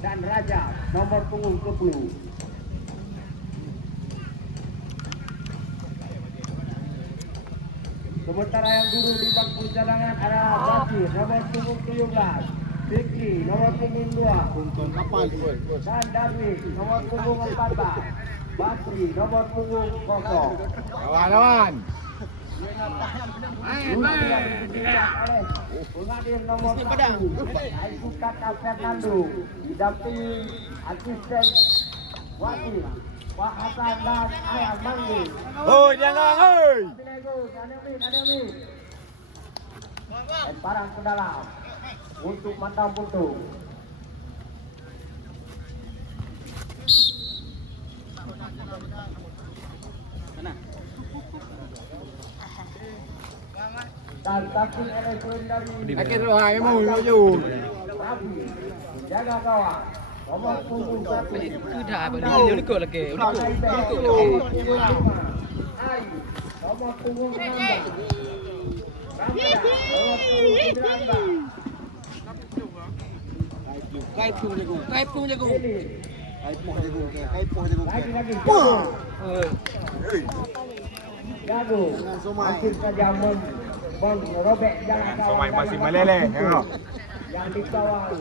dan Raja nomor punggung 20. Sementara yang dulu di bangku cadangan adalah Basir nomor punggung 17, Fikri nomor punggung 2, dan Darwin nomor punggung 14, Basri nomor punggung 0. Lawan. Pengadir nomor 1, Aizukata Fernando, didampingi asisten wasit Pak Hasan dan Ayam Manggi. Hoi, jangan hoi. Lemparan ke dalam untuk Matang Putu. Dan kaki elektron dari Akhir hai mau maju. jaga gawang nomor punggung 1. Cứ thả vào đi nếu cửa là kể Nomor punggung 16. Kai pung jago. Lagi. Jago. Masih saja merobek jalan gawang. Somai masih meleleh, tengok. Yang dikawal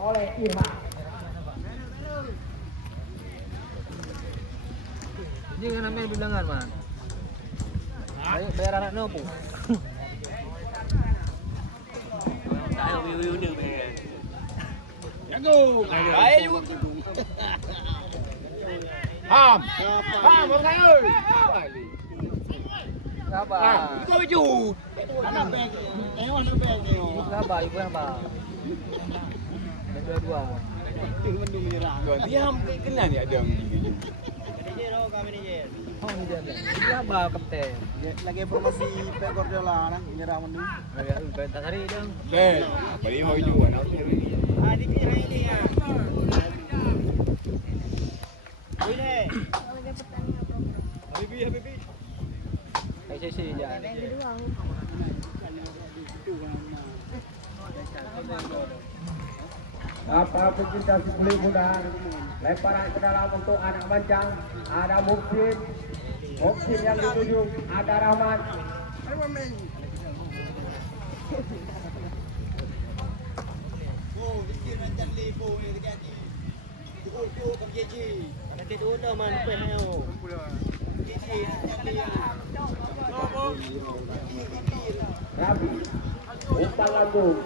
oleh Irma. Ini kan namanya bilangan mah. Ayo bayar anak nopo. Ayo view được về. Jago. Baik juga. Ham, orang ơi. Sabar. Kau maju. Sabar ibu sabar. Dua-dua. Diam, kena ni ada. Oh dia. Sabar kapten. Lagi informasi Pep Guardiola nang menyerah mendu. Tak hari dong. Leh, beri mau maju anak. Kayak sisi aja. Para pecinta sepuluh muda, lemparan ke dalam untuk anak Bancang. Ada Muksin yang dituju, ada Rahman. Rabi, umpan lambung,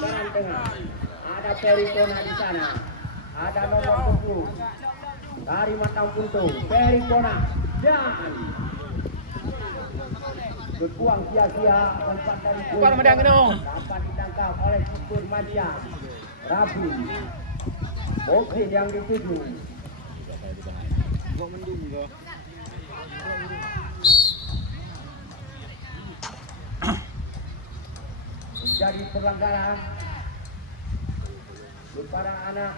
kanan tengah. Ada Perikona di sana. Ada nomor 10 dari Matang Puntu. Perikona dan berbuang sia-sia umpan dari Bukan medang kena. dapat ditangkap oleh Syukur Madia. Rabi, Muksin yang dituju. Menjadi pelanggaran para anak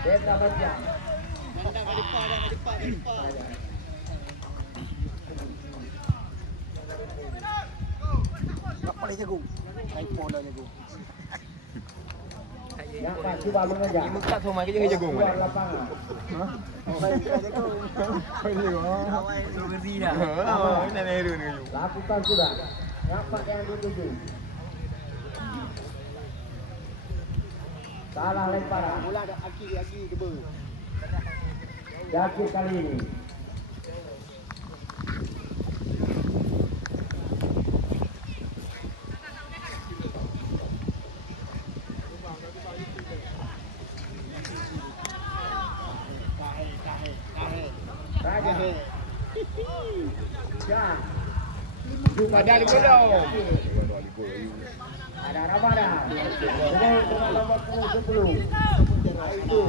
Desa Madia. Apa dia jago? Typo dah jago. Yang Pak coba mengejar. Ini muka semua kita jago Keluar mana? lapangan. Ngerti dah. Ini neru ni. Lakukan sudah. Nampak yang dituju. Salah lemparan. Bola ada aki ke ber. Jatuh kali ini. Raja. Ya. Ada di bola. Ada Ramadan. Dengan nomor 10. Itu.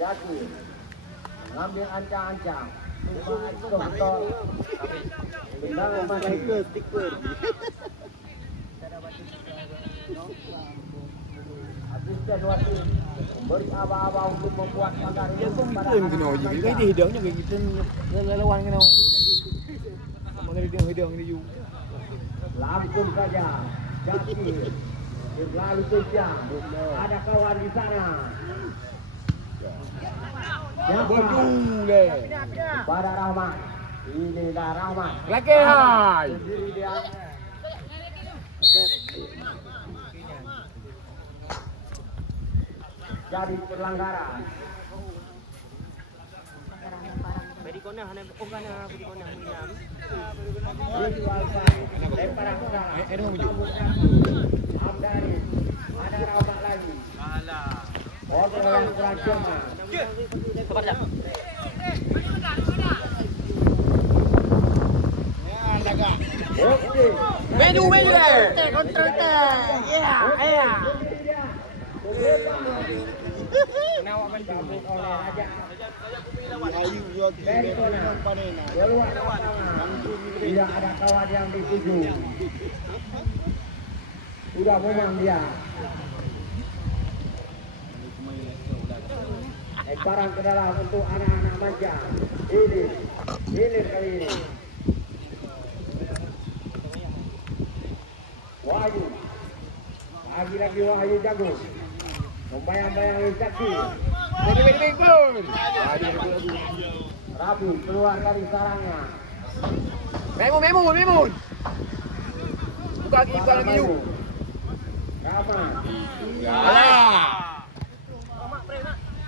Jaki mengambil ancang-ancang. Kontrol. Bintang memakai stiker. asisten wasit beri aba-aba untuk membuat pagar ini pada Pun kena je. Kan dia hidangnya kayak gitu. Lawan kena. Sama kali dia hidang dia juga. langsung saja Jaki lalu kejam ada kawan di sana Berdule. pada Rahmat ini dah Rahmat Laki hai. sendiri dia jadi pelanggaran Ritual lemparan bola Hamdani ada Rahmat lagi order yang terancam oke Menu deh. disambut oleh Raja Ayu juga dari kona keluar lapangan tidak ada kawan yang dituju sudah memang dia lemparan ke dalam untuk anak-anak manja ini kali ini Wahyu lagi Wahyu jago membayang-bayangi Jaki Bing pun. Rabu keluar dari sarangnya Memun. Buka lagi yuk. Rama Alah.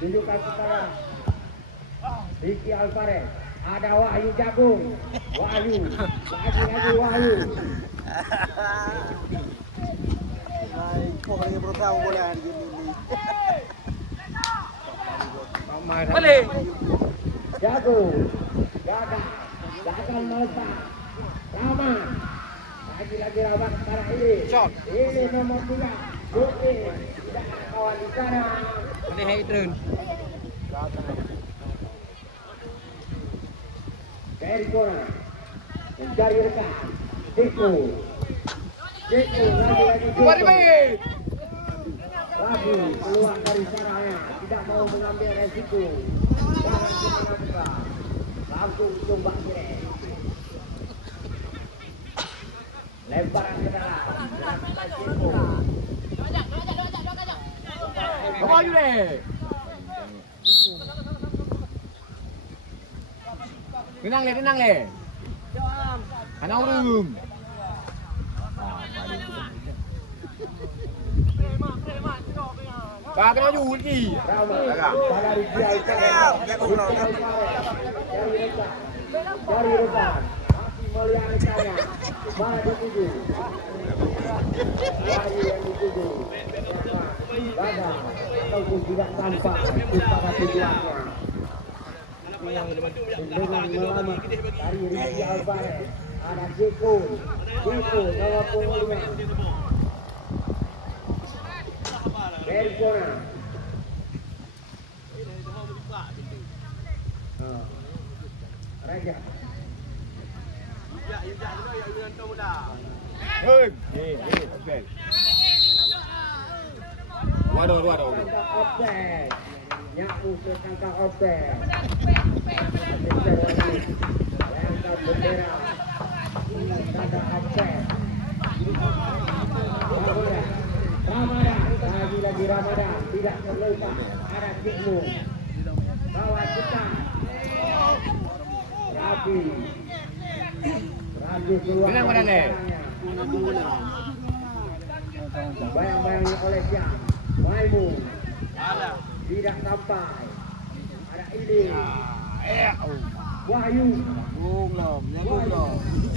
tunjukkan kepada Ricky Alvarez ada Wahyu Jagung lagi Wahyu Ay, kok lagi berusaha bola hari ini. Balik. Jagung gagal meletak Rama lagi Rama sekarang ini nomor 3 Luki tidak ada kawan di sana Ini Haidrun. dari kona mencari rekan Deko lagi Balik. Rabu keluar dari sarangnya tidak mau mengambil resiko jangan kemana-mana langsung coba kiri lemparan ke dalam Kemaju deh. Tenang le. Anak urung. Kak kena maju lagi. Rama pada Ricky Alvarez dari depan masih melihat rekannya mana dituju lagi yang dituju gagal ataupun tidak tampak pada tujuannya dengan melamat dari Ricky Alvarez ada Jeko nomor 25 dari kona Raja Hei. Offside. Waduh. offset nyaku setangkap offset langkah bendera tanda offset Ramadan lagi Ramadan tidak terlepas ada Cikmu bawa kita Rabi keluar Bilang mana nih? bayang-bayangi oleh siapa Maimun tidak sampai ada ide Wahyu Jagung.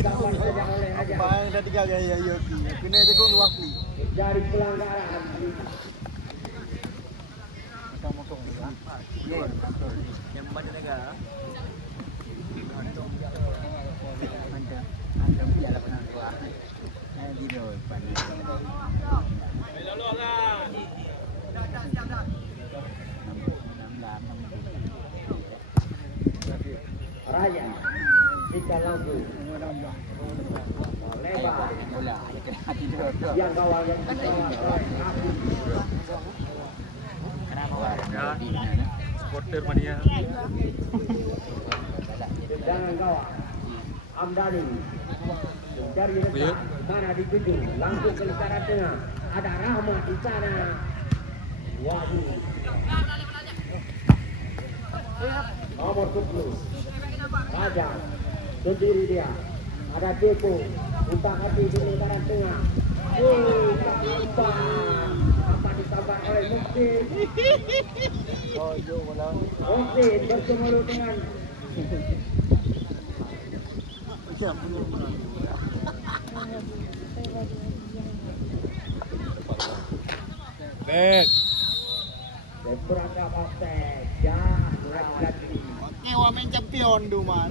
dapat saja oleh Raja Bang dah 3 gaya ya. Kena jagung waktu. dari pelanggaran Yang mana negara? Raja ikan langsung lebar yang kawal yang kita Supporter mania. Jangan gawang Amdani dari dekat mana dituju langsung ke lingkaran tengah. Ada Rahmat di sana. Waduh. Nomor 10 Raja sendiri dia. Ada Depo utak hati di lingkaran tengah. Apa ditampak oleh Muksin? Muksin bertemu dengan Bet. beberapa offset ya lagi Ngewa main champion du man.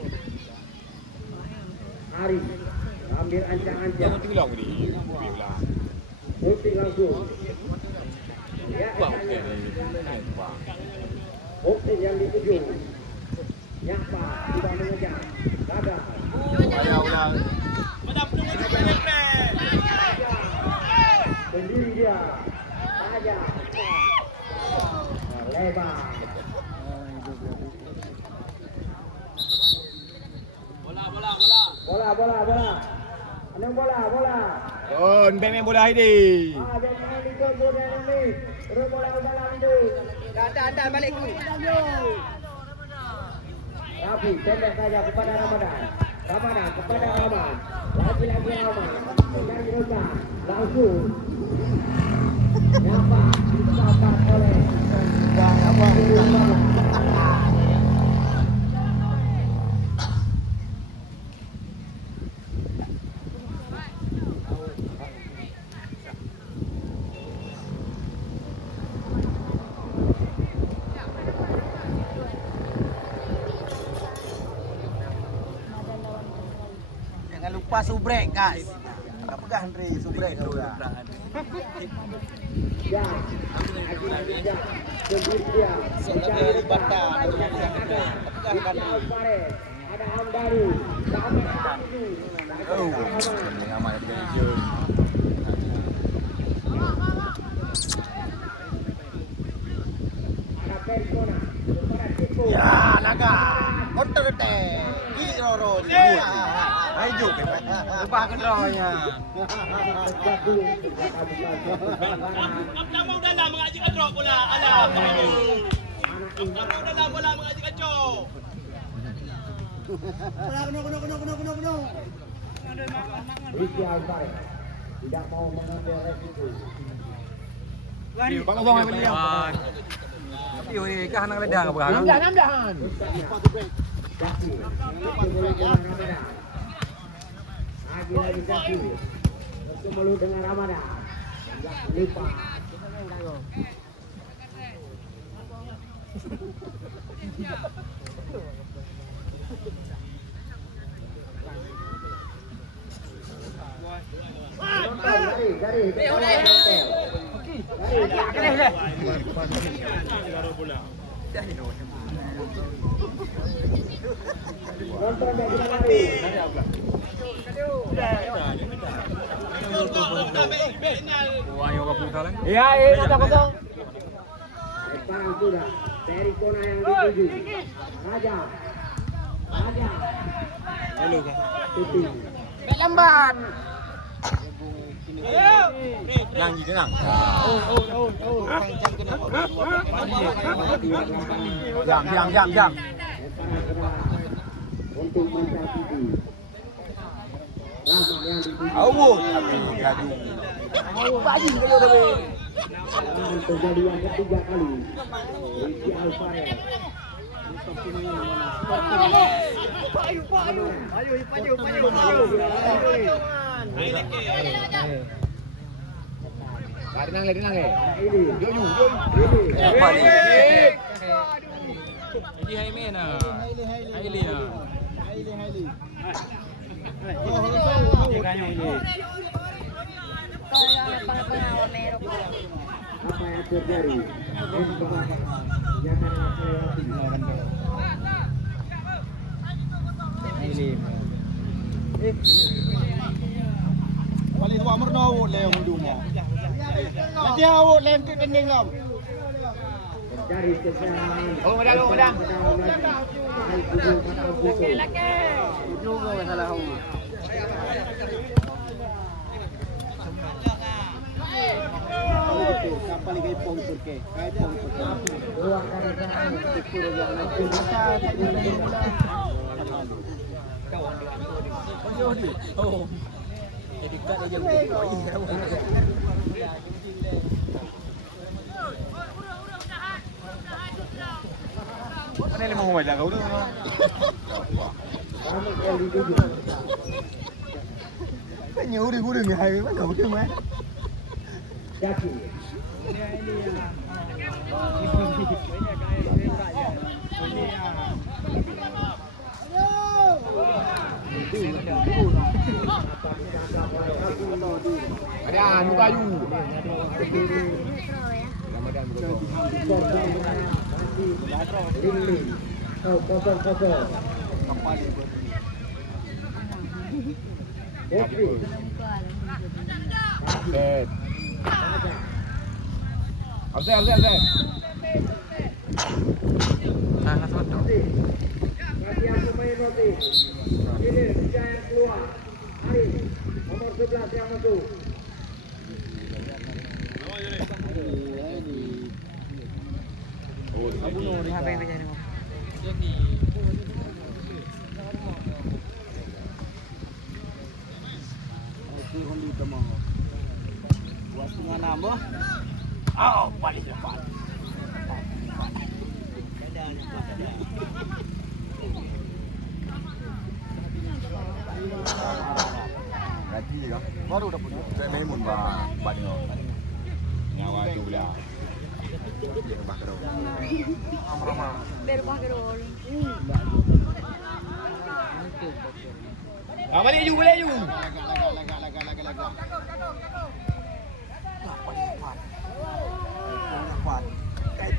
Hari ambil Yang ancang-ancang penting bilang ni. Bilang. Muksin langsung ya Bang. Muksin yang dituju Nyapa sudah mengejar gagal Udah. sendiri dia saja lebar bola ada bola Oh, main bola hari ni. ada main ikut bola ini terus bola dalam itu dah balik tu Rafi pendek saja kepada Ramadan kepada Rahman lagi Rahman dari Rosa langsung Nyapa disabar oleh Jangan lupa subrek guys. Enggak pegang Andre, subrek kau dah. Ya, akhirnya sendiri dia. Soalnya libatkan. Ada Hamdani, Oh, dengan amat Belgium. ada Persona, kepada Tiko. Ya, laga. Counter attack. Iroro. Ayo. Lupa kendronya. Kamu dah lah mengaji kacau bola. Alah, kamu dah lah bola mengaji kacau. Rizky Alvarez tidak mau mengambil resiko. Bang Obang beli yang. Tapi oi kah nang ledang apa kan? Namdahan. Jaki, bertemu dengan Ramadan. Lagi Jaki, bertemu dengan Ramadan. Jangan lupa. Wah, yang apa pun lang. Ya, ada kosong. Sekarang sudah dari kona yang dituju. Raja. Hello kan. Tuti. Lamban. Yang gitu nang. Jam. Untuk Manchester City. Raja yang dituju. Awut. Gaduh. Baju kayo tapi. Terjadi yang ketiga kali. Rizky Alvarez. Lari nang. Ini. Apa ni? Haji Haimi na. Haili na. Apa yang terjadi? Jangan Paling tua merno awut le yang dulu. Nanti awut le ke kening lam. cari kesalahan. Oh, madang, madang. Baik Ujung atau Putu. Juga masalah aku. Kapal kay pong turke. Kay pong turke. Ruang dari sana. Oh. Jadi kat aja. Ano yung mga wala ka? Kami yang dituju. Kanya uri-uri ni hai mana kau tu mah? Jaki. Ada anu kayu. Lili. Oh, kosong. Oke. Set. Absen. Sangat betul. Bagi yang pemain roti. Ini Rijaya yang keluar. Ari, nomor 11 yang masuk. Abu Nur di HP aja nih. Oke, kung dito mo. Buwas nga na mo. Balik depan. Lagi kan? Baru dah punya. Saya memun bah banyo. Nyawa tu lah. Ramah. Balik you.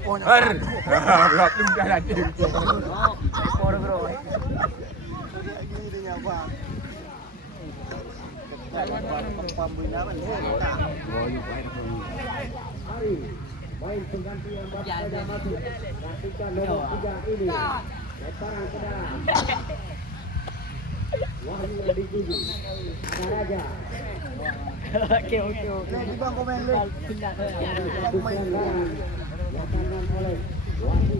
Berat lu jalan je. Bro. Gini niya ba? Pamboy naman Ari, main pengganti yang baru saja masuk. Gantikan nomor 3 ini. Lemparan ke dalam. Wahyu yang dituju. Ada Raja. Oke. Di bang komen lu. Bukan barang. Dilakukan oleh Wahyu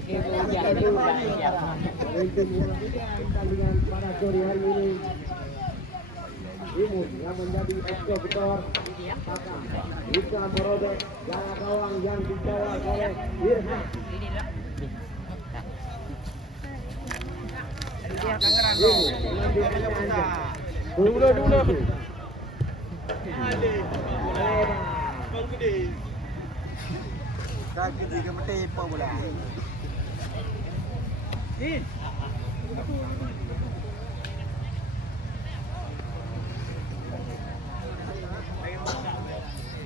pertandingan pada sore hari ini. Imun yang menjadi eksekutor apakah bisa merobek gaya gawang yang dibawa oleh Irhan. Imun mengambil anja. Dulu. Kaki tiga mati pa bola.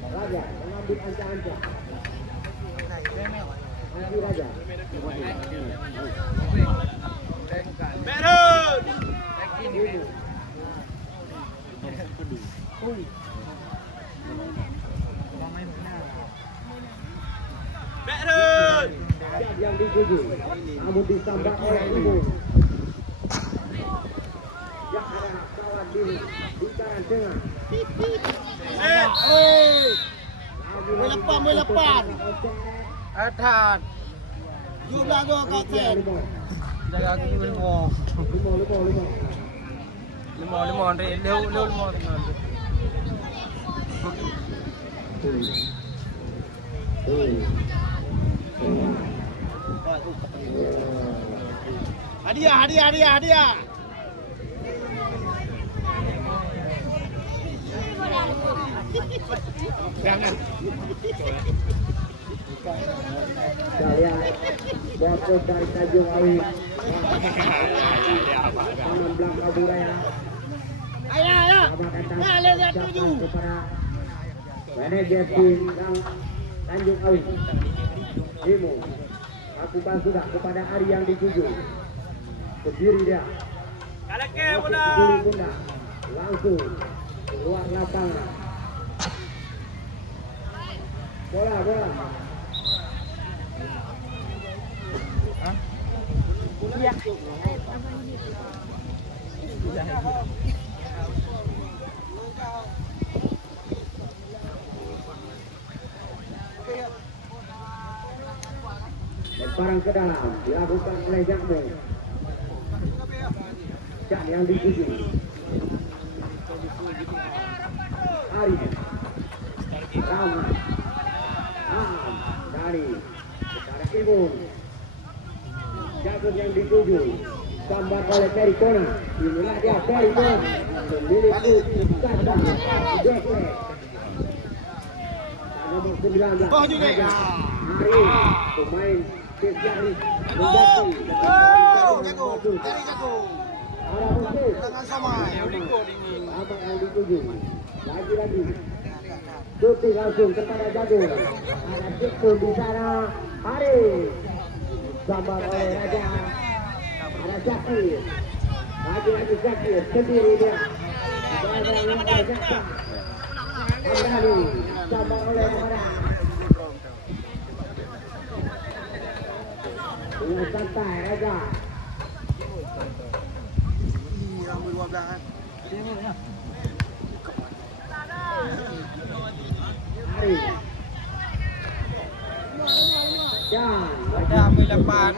Raja mengambil anja-anja. Nanti Raja. Merun! Merun! Yang dituju, namun disambar oleh Imun. Yang ada kawan diri di kanan tengah. Set! Melepan. Atat. Juga gua kapten. Jaga aku limo. Limo Andre. Leo limo teman. Hadiah. Jangan. Saya bos dari Tanjung Awi. Taman Blanka Buraya. Ayo. Selamat datang kepada manajer tim Tanjung Awi. Imu lakukan sudah kepada Ari yang dituju. Berdiri dia. Kalake bola! Berdiri bunda. Langsung keluar lapangan. Bola. ya. Lemparan ke dalam dilakukan oleh Jakmo. Jak yang dituju. Ari. Rama. Dari kepada Imun. Jagur yang dituju. Sambar oleh Ferry Kona. Inilah dia Ferry Kona. Memiliki kata Dekle. Nomor 19. Raja. Ari. Pemain Kejari. Menjadi. Arah musuh. Apa yang dituju. Lagi. Duti langsung kepada Jagur. Ada Cikgu di sana. Hari. Sambar oleh Raja. Ada Syakir. Lagi Syakir. Sendiri dia. Hamdani. Sambar oleh Raja. Dengan santai Raja. Rambut 12. Hari. Dan Ada 18.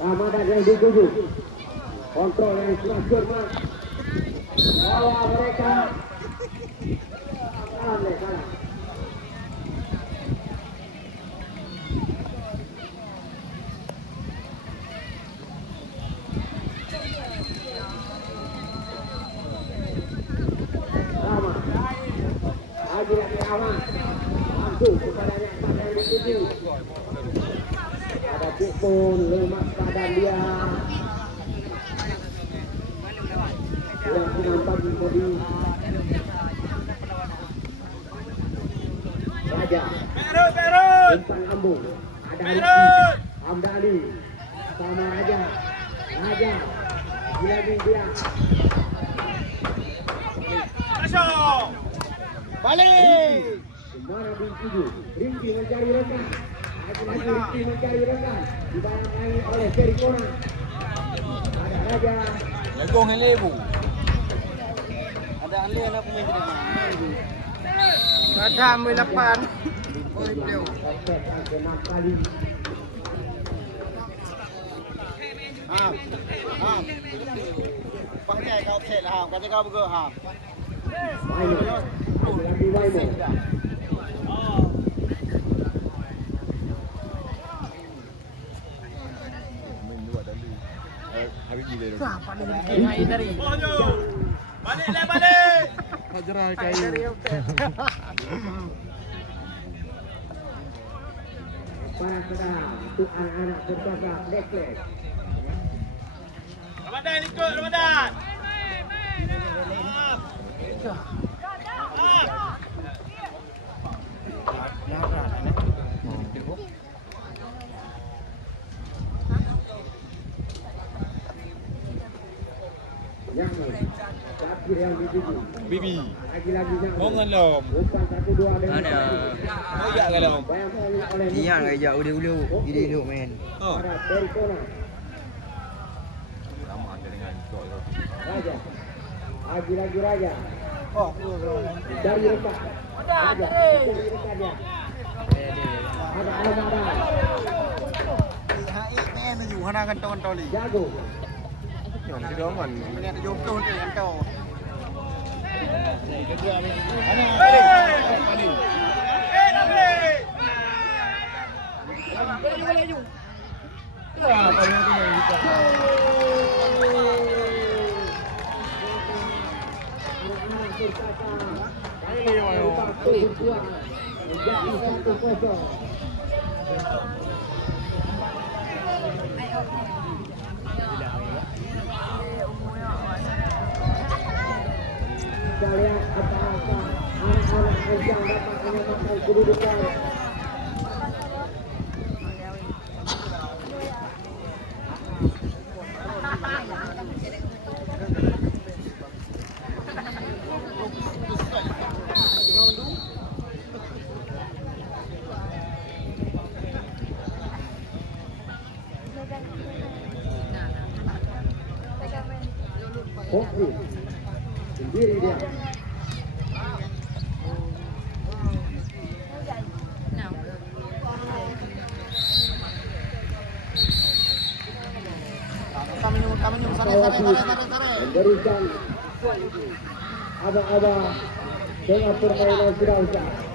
Ramadan yang dituju. Kontrol yang sudah cermat. Bawa mereka. Kalah. Rama. Lagi aman. Langsung kepadanya yang dituju. Ada Cikpun, lemak badan dia. Yang menampak di bodi. Raja. Umpan Ambung. Ada Rizky. Hamdani. Sama Raja. Lagi dia. Balik. Kemana dituju? Rizky mencari rekan. Lagi Rizky mencari rekan. Dibayangi oleh Ferry Kona. Ada Raja. Legong yang lebu. Ada ahli anak punya gede. Ada 18. Enam kali. Pakai kau set lah, kata kau betul ha. Lagi Waimo. Hari gila tu. Balik. Hajar kayu. Para sedang untuk anak-anak berbakat Dekle. Ramadan ikut Ramadan. Yang terakhir yang dituju. Bibi. Lagi-lagi yang Jangan lom. bukan 1-2 dengan Ayat ke lom. bayang-bayang oleh Iya aja ulu-ulu. Ide main. Oh. pada Ferry Kona. Sama ada dengan kau. Raja. Lagi-lagi Raja. Oh, Dari rekan. Raja. Dari rekan dia. Ada Almada. hai men nóอยู่ข้างหน้ากันตอนตอลี Jago. Yang kita aman. เนี่ยโยมโตนกันโต Kita lihat apakah anak-anak Ajang dapat menyamakan kedudukan. wasit. Sendiri dia. Memberikan abang-abang dengan permainan sudah usah.